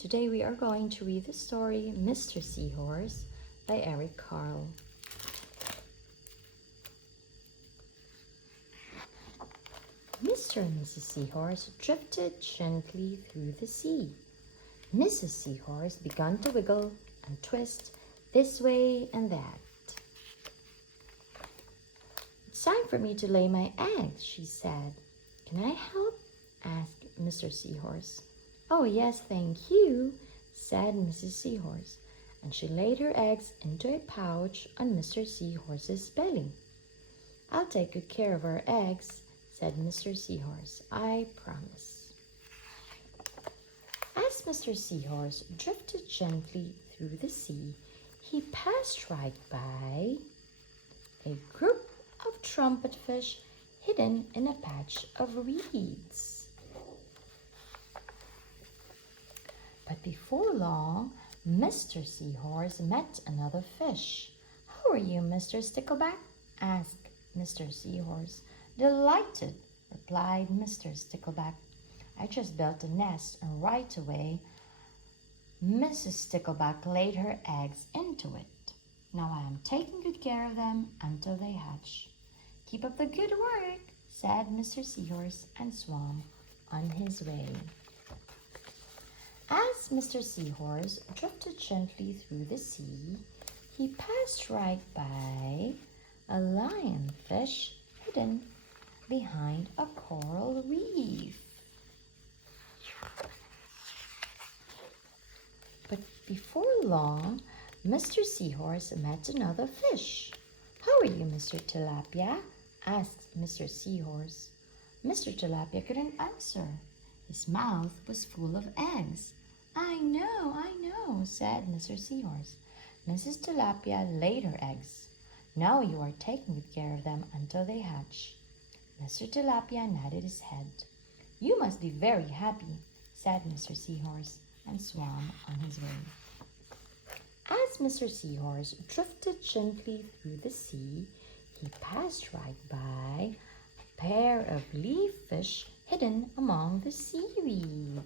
Today we are going to read the story Mr. Seahorse by Eric Carle. Mr. and Mrs. Seahorse drifted gently through the sea. Mrs. Seahorse began to wiggle and twist this way and that. "It's time for me to lay my eggs," she said. "Can I help?" asked Mr. Seahorse. "Oh, yes, thank you," said Mrs. Seahorse, and she laid her eggs into a pouch on Mr. Seahorse's belly. "I'll take good care of our eggs," said Mr. Seahorse. "I promise." As Mr. Seahorse drifted gently through the sea, he passed right by a group of trumpet fish hidden in a patch of reeds. But before long, Mr. Seahorse met another fish. "How are you, Mr. Stickleback?" asked Mr. Seahorse. "Delighted," replied Mr. Stickleback. "I just built a nest, and right away Mrs. Stickleback laid her eggs into it. Now I am taking good care of them until they hatch." "Keep up the good work," said Mr. Seahorse, and swam on his way. As Mr. Seahorse drifted gently through the sea, he passed right by a lionfish hidden behind a coral reef. But before long, Mr. Seahorse met another fish. "How are you, Mr. Tilapia?" asked Mr. Seahorse. Mr. Tilapia couldn't answer. His mouth was full of eggs. I know," said Mr. Seahorse. Mrs. Tilapia laid her eggs. "Now you are taking good care of them until they hatch." Mr. Tilapia nodded his head. "You must be very happy," said Mr. Seahorse, and swam on his way. As Mr. Seahorse drifted gently through the sea, he passed right by a pair of leaf fish hidden among the seaweed.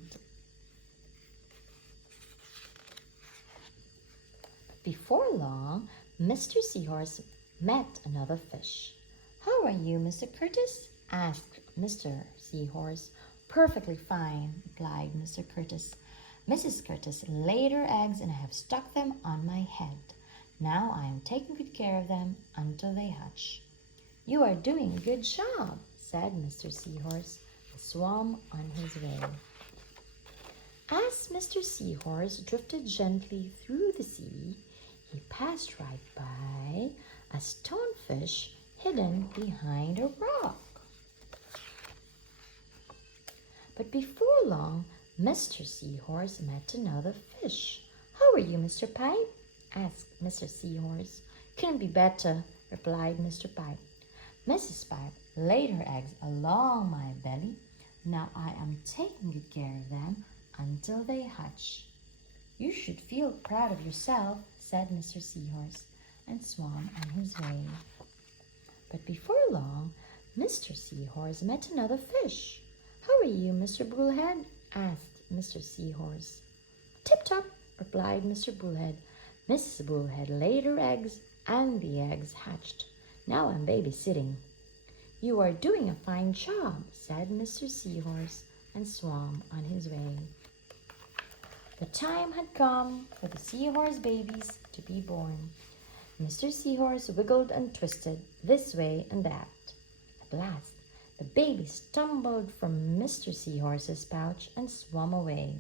Before long, Mr. Seahorse met another fish. "How are you, Mr. Kurtus?" asked Mr. Seahorse. "Perfectly fine," replied Mr. Kurtus. "Mrs. Kurtus laid her eggs and I have stuck them on my head. Now I am taking good care of them until they hatch." "You are doing a good job," said Mr. Seahorse, and swam on his way. As Mr. Seahorse drifted gently through the sea, he passed right by a stonefish hidden behind a rock. But before long, Mr. Seahorse met another fish. "How are you, Mr. Pipe?" asked Mr. Seahorse. "Couldn't be better," replied Mr. Pipe. "Mrs. Pipe laid her eggs along my belly. Now I am taking good care of them until they hatch." "You should feel proud of yourself," said Mr. Seahorse, and swam on his way. But before long, Mr. Seahorse met another fish. "How are you, Mr. Bullhead?" asked Mr. Seahorse. "Tip-top," replied Mr. Bullhead. Mrs. Bullhead laid her eggs, and the eggs hatched. Now I'm babysitting." "You are doing a fine job," said Mr. Seahorse, and swam on his way. The time had come for the seahorse babies to be born. Mr. Seahorse wiggled and twisted this way and that. At last, the baby stumbled from Mr. Seahorse's pouch and swam away.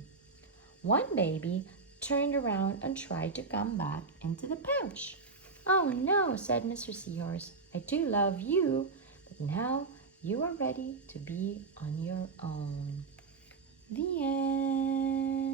One baby turned around and tried to come back into the pouch. "Oh no," said Mr. Seahorse. "I do love you, but now you are ready to be on your own." The end.